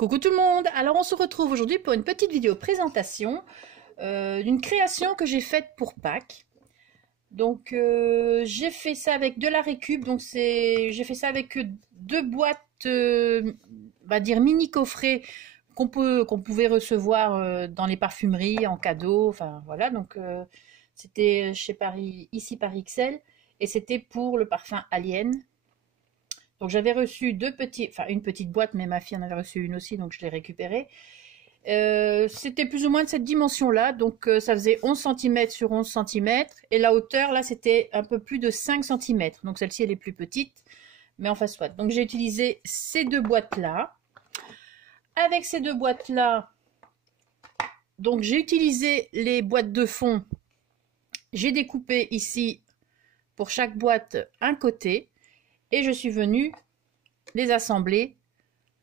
Coucou tout le monde. Alors on se retrouve aujourd'hui pour une petite vidéo présentation d'une création que j'ai faite pour Pâques. Donc j'ai fait ça avec de la récup, donc j'ai fait ça avec deux boîtes, on va dire mini coffrets qu'on pouvait recevoir dans les parfumeries en cadeau. Enfin voilà, donc c'était chez Paris, ici par XL, et c'était pour le parfum Alien. Donc j'avais reçu une petite boîte, mais ma fille en avait reçu une aussi, donc je l'ai récupérée. C'était plus ou moins de cette dimension-là, donc ça faisait 11 cm sur 11 cm, et la hauteur, là, c'était un peu plus de 5 cm. Donc celle-ci, elle est plus petite, mais enfin soit. Donc j'ai utilisé ces deux boîtes-là. Avec ces deux boîtes-là, donc j'ai utilisé les boîtes de fond. J'ai découpé ici, pour chaque boîte, un côté. Et je suis venue les assembler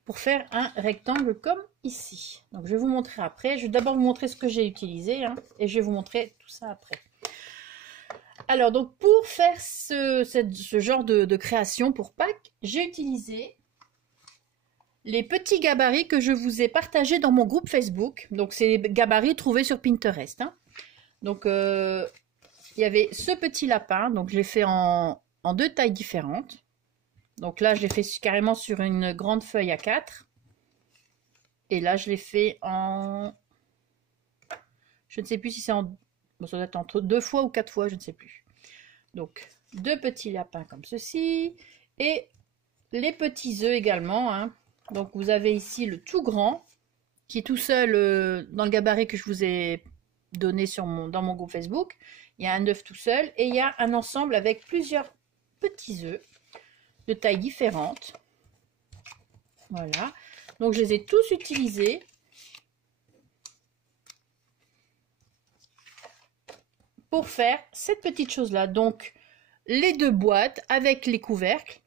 pour faire un rectangle comme ici. Donc je vais vous montrer après. Je vais d'abord vous montrer ce que j'ai utilisé, hein, et je vais vous montrer tout ça après. Alors donc pour faire ce genre de création pour Pâques, j'ai utilisé les petits gabarits que je vous ai partagés dans mon groupe Facebook. Donc c'est les gabarits trouvés sur Pinterest, hein. Donc il y avait ce petit lapin, donc je l'ai fait en deux tailles différentes. Donc là, je l'ai fait carrément sur une grande feuille A4. Et là, je l'ai fait en... Je ne sais plus si c'est en... Bon, ça doit être entre 2 fois ou 4 fois, je ne sais plus. Donc, deux petits lapins comme ceci. Et les petits œufs également, hein. Donc, vous avez ici le tout grand, qui est tout seul dans le gabarit que je vous ai donné dans mon groupe Facebook. Il y a un œuf tout seul. Et il y a un ensemble avec plusieurs petits œufs de tailles différentes. Voilà. Donc, je les ai tous utilisés. Pour faire cette petite chose-là. Donc, les deux boîtes avec les couvercles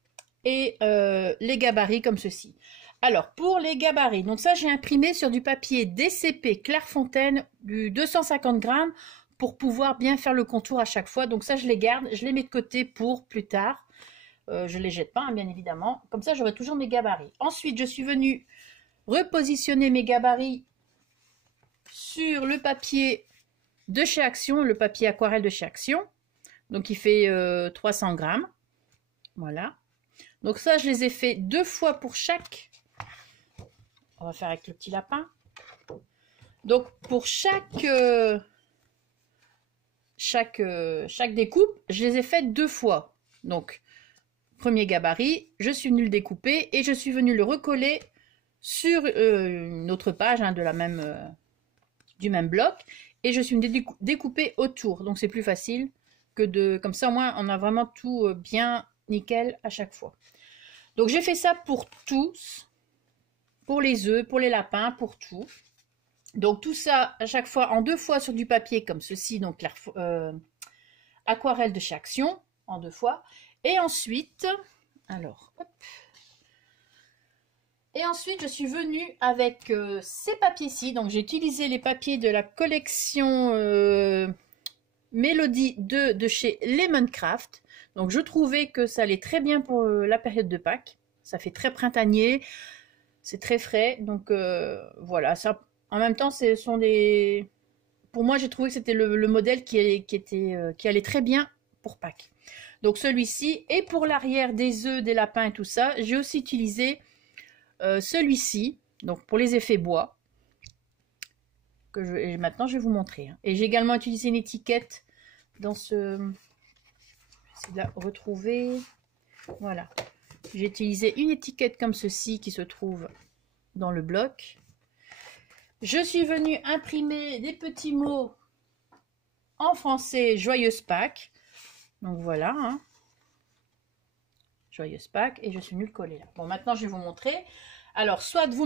et les gabarits comme ceci. Alors, pour les gabarits, donc ça, j'ai imprimé sur du papier DCP Clairefontaine du 250 grammes pour pouvoir bien faire le contour à chaque fois. Donc ça, je les garde, je les mets de côté pour plus tard. Je ne les jette pas, hein, bien évidemment. Comme ça, j'aurai toujours mes gabarits. Ensuite, je suis venue repositionner mes gabarits sur le papier de chez Action, le papier aquarelle de chez Action. Donc, il fait 300 grammes. Voilà. Donc ça, je les ai fait 2 fois pour chaque. On va faire avec le petit lapin. Donc, pour chaque découpe, je les ai faites 2 fois. Donc, premier gabarit, je suis venue le découper et je suis venue le recoller sur une autre page, hein, du même bloc, et je suis venue découper autour. Donc c'est plus facile que de... Comme ça, au moins, on a vraiment tout bien nickel à chaque fois. Donc j'ai fait ça pour tous, pour les œufs, pour les lapins, pour tout. Donc tout ça à chaque fois en 2 fois sur du papier comme ceci, donc aquarelle de chez Action en 2 fois. Et ensuite, alors, hop. Et ensuite, je suis venue avec ces papiers-ci. Donc, j'ai utilisé les papiers de la collection Mélodie 2 de chez Lemoncraft. Donc, je trouvais que ça allait très bien pour la période de Pâques. Ça fait très printanier. C'est très frais. Donc, voilà. Ça, en même temps, ce sont des... Pour moi, j'ai trouvé que c'était le modèle qui allait très bien pour Pâques. Donc celui-ci, et pour l'arrière des œufs, des lapins et tout ça, j'ai aussi utilisé celui-ci, donc pour les effets bois, et maintenant je vais vous montrer, hein. Et j'ai également utilisé une étiquette dans ce... J'essaie de la retrouver. Voilà. J'ai utilisé une étiquette comme ceci qui se trouve dans le bloc. Je suis venue imprimer des petits mots en français, Joyeuse Pâques. Donc voilà, hein. Joyeuse Pâques, et je suis venue le coller là. Bon, maintenant je vais vous montrer. Alors, soit vous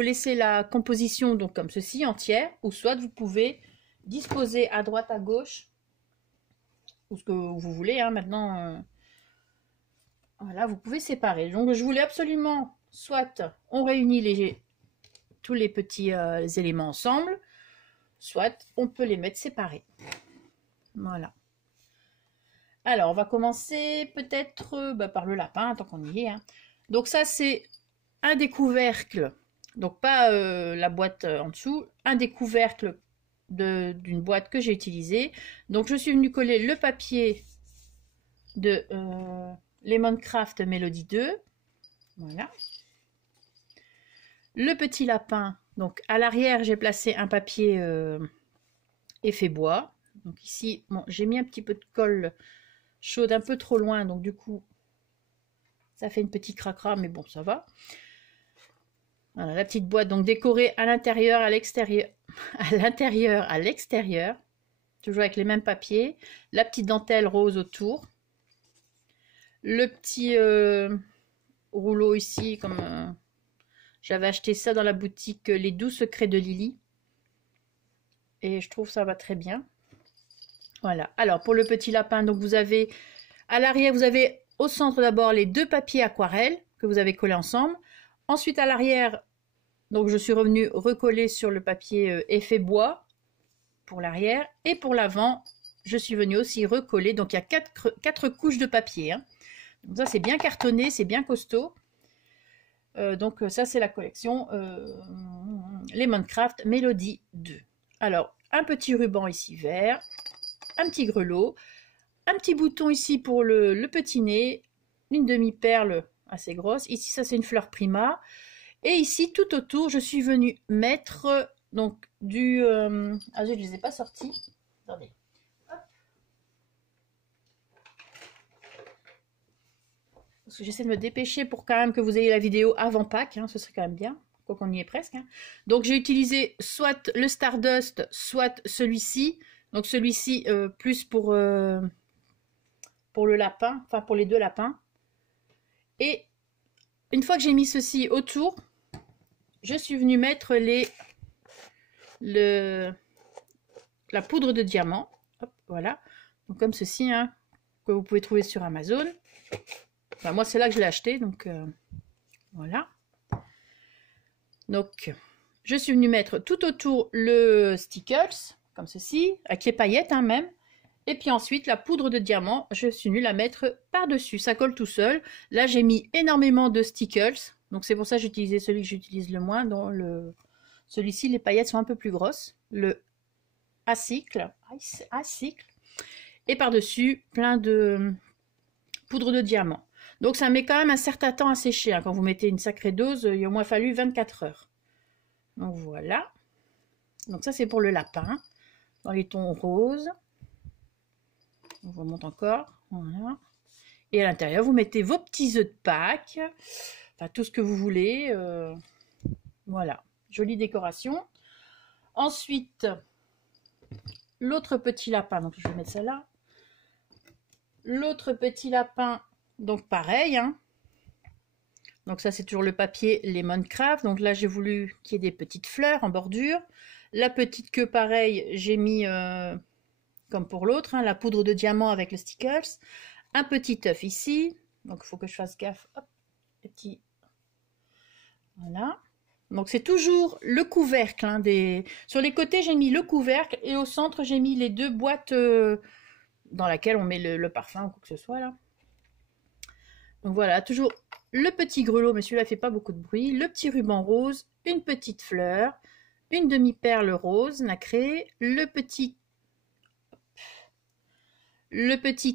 laissez la composition donc comme ceci entière, ou soit vous pouvez disposer à droite, à gauche, ou ce que vous voulez, hein. Maintenant, voilà, vous pouvez séparer. Donc je voulais absolument, soit on réunit tous les petits éléments ensemble, soit on peut les mettre séparés. Voilà. Alors, on va commencer peut-être par le lapin, tant qu'on y est, hein. Donc ça, c'est un des couvercles Donc pas la boîte en dessous, un des couvercles d'une boîte que j'ai utilisée. Donc je suis venue coller le papier de Lemoncraft Melody 2. Voilà. Le petit lapin. Donc à l'arrière, j'ai placé un papier effet bois. Donc ici, bon, j'ai mis un petit peu de colle chaude un peu trop loin. Donc du coup, ça fait une petite cracra, mais bon, ça va. Voilà, la petite boîte donc décorée à l'intérieur, à l'extérieur, à l'extérieur. Toujours avec les mêmes papiers. La petite dentelle rose autour. Le petit rouleau ici, comme j'avais acheté ça dans la boutique Les Doux Secrets de Lily. Et je trouve ça va très bien. Voilà. Alors, pour le petit lapin, donc vous avez, à l'arrière, vous avez au centre d'abord les deux papiers aquarelles que vous avez collés ensemble. Ensuite, à l'arrière, donc je suis revenue recoller sur le papier effet bois pour l'arrière. Et pour l'avant, je suis venue aussi recoller. Donc, il y a quatre couches de papier. Hein. Donc ça, c'est bien cartonné, c'est bien costaud. Donc ça, c'est la collection Lemoncraft Melody 2. Alors, un petit ruban ici vert, un petit grelot, un petit bouton ici pour le petit nez, une demi-perle assez grosse. Ici, ça, c'est une fleur prima. Et ici, tout autour, je suis venue mettre donc du... ah, je ne les ai pas sortis. Attendez. Parce que j'essaie de me dépêcher pour quand même que vous ayez la vidéo avant Pâques, hein, ce serait quand même bien, quoi qu'on y est presque. Hein. Donc j'ai utilisé soit le Stardust, soit celui-ci. Donc celui-ci plus pour le lapin, enfin pour les deux lapins. Et une fois que j'ai mis ceci autour, je suis venue mettre la poudre de diamant. Hop, voilà. Donc comme ceci, hein, que vous pouvez trouver sur Amazon. Enfin, moi, c'est là que je l'ai acheté, donc voilà. Donc, je suis venue mettre tout autour le Stickles, comme ceci, avec les paillettes hein, même. Et puis ensuite, la poudre de diamant, je suis venue la mettre par-dessus. Ça colle tout seul. Là, j'ai mis énormément de Stickles. Donc, c'est pour ça que j'ai utilisé celui que j'utilise le moins. Dans celui-ci, les paillettes sont un peu plus grosses. Le A-cycle. Et par-dessus, plein de poudre de diamant. Donc ça met quand même un certain temps à sécher. Hein. Quand vous mettez une sacrée dose, il a au moins fallu 24 heures. Donc voilà. Donc ça c'est pour le lapin. Dans les tons roses. On remonte encore. Voilà. Et à l'intérieur, vous mettez vos petits œufs de Pâques. Enfin tout ce que vous voulez. Voilà. Jolie décoration. Ensuite, l'autre petit lapin. Donc je vais mettre ça là. L'autre petit lapin. Donc pareil, hein. Donc ça c'est toujours le papier Lemoncraft. Donc là j'ai voulu qu'il y ait des petites fleurs en bordure. La petite queue pareil, j'ai mis comme pour l'autre, hein, la poudre de diamant avec le Stickles. Un petit œuf ici. Donc il faut que je fasse gaffe. Hop, petit. Voilà. Donc c'est toujours le couvercle. Hein, Sur les côtés j'ai mis le couvercle et au centre j'ai mis les deux boîtes dans laquelle on met le parfum ou quoi que ce soit là. Donc voilà, toujours le petit grelot, mais celui-là fait pas beaucoup de bruit, le petit ruban rose, une petite fleur, une demi-perle rose nacrée, le petit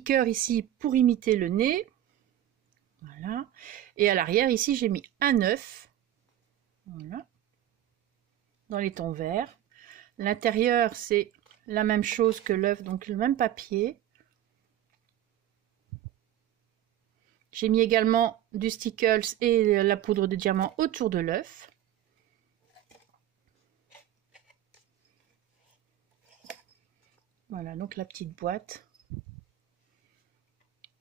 cœur ici pour imiter le nez. Voilà. Et à l'arrière, ici, j'ai mis un œuf. Voilà. Dans les tons verts. L'intérieur, c'est la même chose que l'œuf, donc le même papier. J'ai mis également du Stickles et la poudre de diamant autour de l'œuf. Voilà, donc la petite boîte.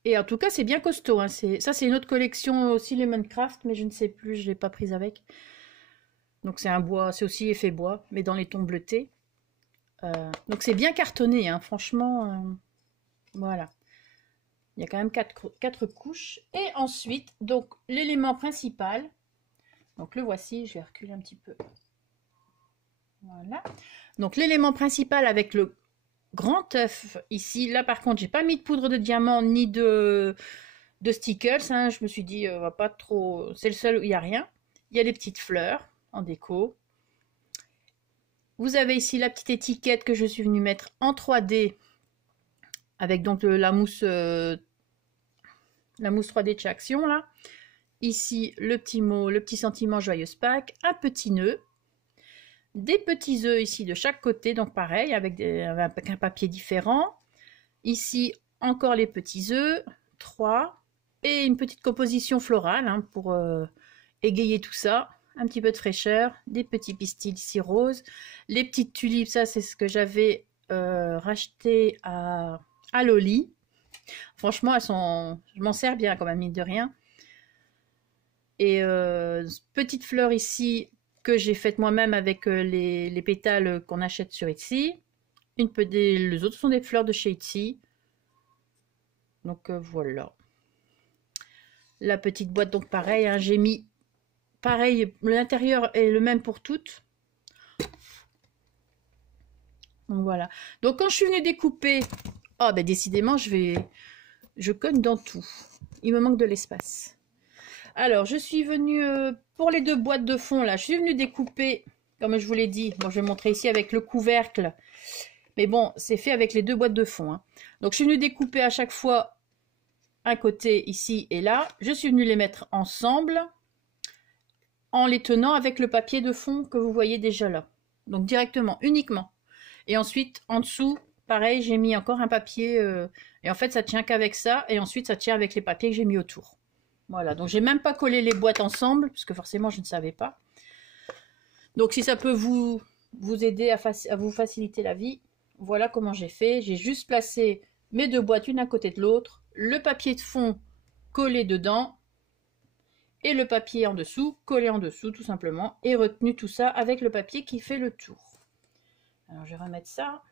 Et en tout cas, c'est bien costaud. Hein. Ça, c'est une autre collection aussi, Lemoncraft, mais je ne sais plus, je ne l'ai pas prise avec. Donc c'est un bois, c'est aussi effet bois, mais dans les tons bleutés. Donc c'est bien cartonné, hein. Franchement, voilà. Il y a quand même quatre couches. Et ensuite, donc l'élément principal. Donc le voici, je vais reculer un petit peu. Voilà. Donc l'élément principal avec le grand œuf ici. Là par contre, j'ai pas mis de poudre de diamant ni de stickers. Hein. Je me suis dit, va pas trop. C'est le seul où il n'y a rien. Il y a des petites fleurs. en déco. Vous avez ici la petite étiquette que je suis venue mettre en 3D avec donc la mousse 3D de chez Action là. Ici le petit mot, le petit sentiment joyeuse Pâques, un petit nœud, des petits œufs ici de chaque côté, donc pareil avec un papier différent. Ici encore les petits œufs, 3, et une petite composition florale hein, pour égayer tout ça. Un petit peu de fraîcheur, des petits pistils ici roses, les petites tulipes, ça c'est ce que j'avais racheté à Loli. Franchement, je m'en sers bien quand même, mine de rien. Et petite fleur ici que j'ai faite moi-même avec les pétales qu'on achète sur Etsy. Les autres sont des fleurs de chez Etsy. Donc voilà. La petite boîte, donc pareil, hein, j'ai mis pareil, l'intérieur est le même pour toutes. Donc voilà. Donc quand je suis venue découper, oh ben décidément je cogne dans tout. Il me manque de l'espace. Alors je suis venue pour les deux boîtes de fond là, je suis venue découper, comme je vous l'ai dit. Bon, je vais montrer ici avec le couvercle. Mais bon, c'est fait avec les deux boîtes de fond. Hein. Donc je suis venue découper à chaque fois un côté ici et là. Je suis venue les mettre ensemble en les tenant avec le papier de fond que vous voyez déjà là. Donc directement, uniquement. Et ensuite, en dessous, pareil, j'ai mis encore un papier. Et en fait, ça tient qu'avec ça. Et ensuite, ça tient avec les papiers que j'ai mis autour. Voilà, donc j'ai même pas collé les boîtes ensemble, parce que forcément, je ne savais pas. Donc si ça peut vous aider à vous faciliter la vie, voilà comment j'ai fait. J'ai juste placé mes deux boîtes une à côté de l'autre, le papier de fond collé dedans, et le papier en dessous, collé en dessous tout simplement, et retenu tout ça avec le papier qui fait le tour. Alors je vais remettre ça.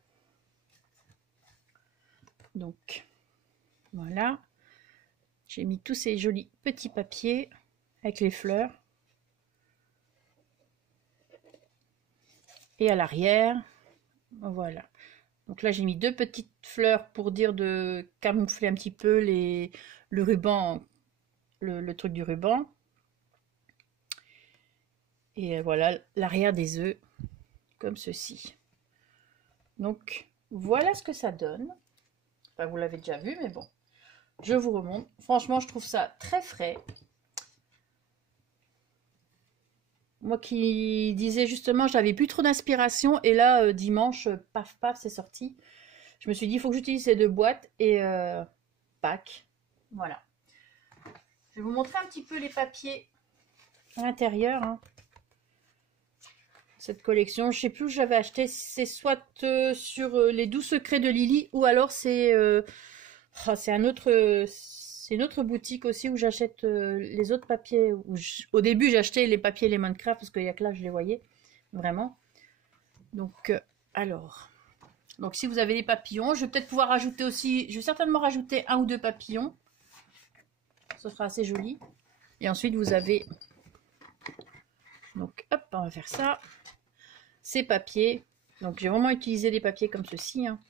Donc voilà, j'ai mis tous ces jolis petits papiers avec les fleurs. Et à l'arrière, voilà. Donc là j'ai mis deux petites fleurs pour dire de camoufler un petit peu le ruban, le truc du ruban. Et voilà l'arrière des œufs, comme ceci. Donc voilà ce que ça donne. Enfin, vous l'avez déjà vu, mais bon, je vous remonte. Franchement, je trouve ça très frais. Moi qui disais justement, j'avais plus trop d'inspiration, et là, dimanche, paf, paf, c'est sorti. Je me suis dit, il faut que j'utilise ces deux boîtes, et Pâques, voilà. Je vais vous montrer un petit peu les papiers à l'intérieur. Hein. Cette collection, je sais plus où j'avais acheté, c'est soit sur les 12 secrets de Lily, ou alors c'est une autre boutique aussi où j'achète les autres papiers. Au début j'ai acheté les papiers Lemoncraft parce qu'il n'y a que là je les voyais vraiment. Donc alors, donc si vous avez des papillons, je vais peut-être pouvoir rajouter aussi, je vais certainement rajouter un ou deux papillons, ce sera assez joli. Et ensuite vous avez, donc hop, on va faire ça. Ces papiers, donc j'ai vraiment utilisé des papiers comme ceci. Hein.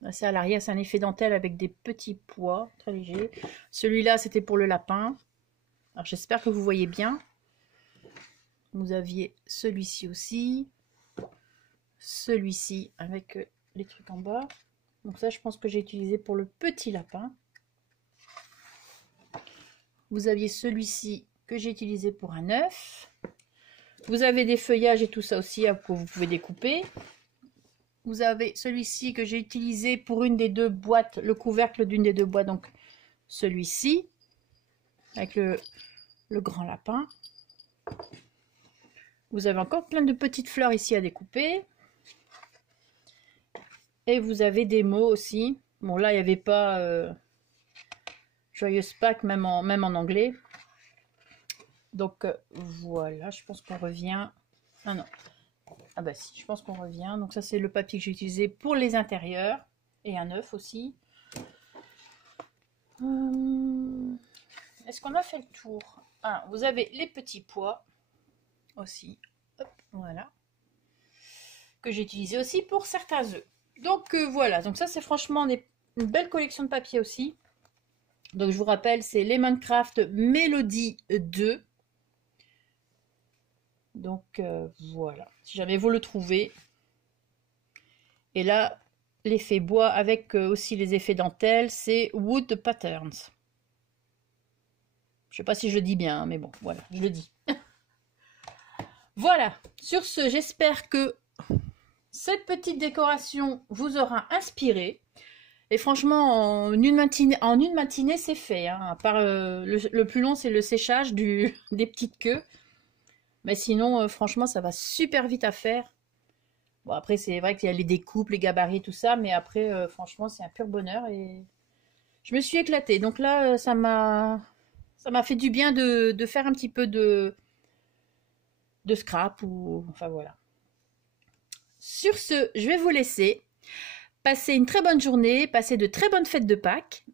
Là, c'est à l'arrière, c'est un effet dentelle avec des petits pois très légers. Celui-là, c'était pour le lapin. Alors j'espère que vous voyez bien. Vous aviez celui-ci aussi. Celui-ci avec les trucs en bas. Donc ça, je pense que j'ai utilisé pour le petit lapin. Vous aviez celui-ci que j'ai utilisé pour un œuf. Vous avez des feuillages et tout ça aussi que vous pouvez découper. Vous avez celui-ci que j'ai utilisé pour une des deux boîtes, le couvercle d'une des deux boîtes, donc celui-ci, avec le grand lapin. Vous avez encore plein de petites fleurs ici à découper. Et vous avez des mots aussi. Bon là, il n'y avait pas Joyeuse Pâques, même en anglais. Donc voilà, je pense qu'on revient. Ah non. Ah bah si, je pense qu'on revient. Donc ça c'est le papier que j'ai utilisé pour les intérieurs. Et un œuf aussi. Est-ce qu'on a fait le tour? Ah, vous avez les petits pois aussi. Hop, voilà. Que j'ai utilisé aussi pour certains œufs. Donc voilà, donc ça c'est franchement une belle collection de papier aussi. Donc je vous rappelle, c'est Lemoncraft Melody 2. Donc voilà, si jamais vous le trouvez. Et là, l'effet bois avec aussi les effets dentelle, c'est Wood Patterns. Je sais pas si je le dis bien, mais bon, voilà, je le dis. Voilà, sur ce, j'espère que cette petite décoration vous aura inspiré. Et franchement, en une matinée, c'est fait. Hein. À part le plus long, c'est le séchage des petites queues. Mais sinon, franchement, ça va super vite à faire. Bon, après, c'est vrai qu'il y a les découpes, les gabarits, tout ça. Mais après, franchement, c'est un pur bonheur. Et je me suis éclatée. Donc là, ça m'a fait du bien de faire un petit peu de scrap. Enfin, voilà. Sur ce, je vais vous laisser. Passez une très bonne journée. Passez de très bonnes fêtes de Pâques.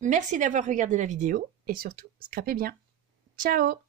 Merci d'avoir regardé la vidéo. Et surtout, scrapez bien. Ciao!